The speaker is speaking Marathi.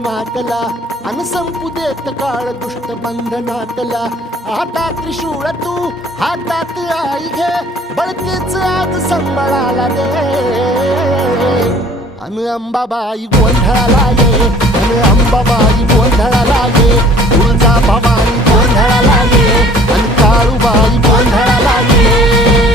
माध्यमातला अन संपू देत काळ दुष्ट बंधनातला. आता त्रिशूळ तू हातात आई घे, बळकेच आज संबळाला दे. अन अंबाबाई गोंधळाला ये, अन अंबाबाई गोंधळाला ये. तुळजा भवानी गोंधळाला ये, अन काळूबाई गोंधळाला ये.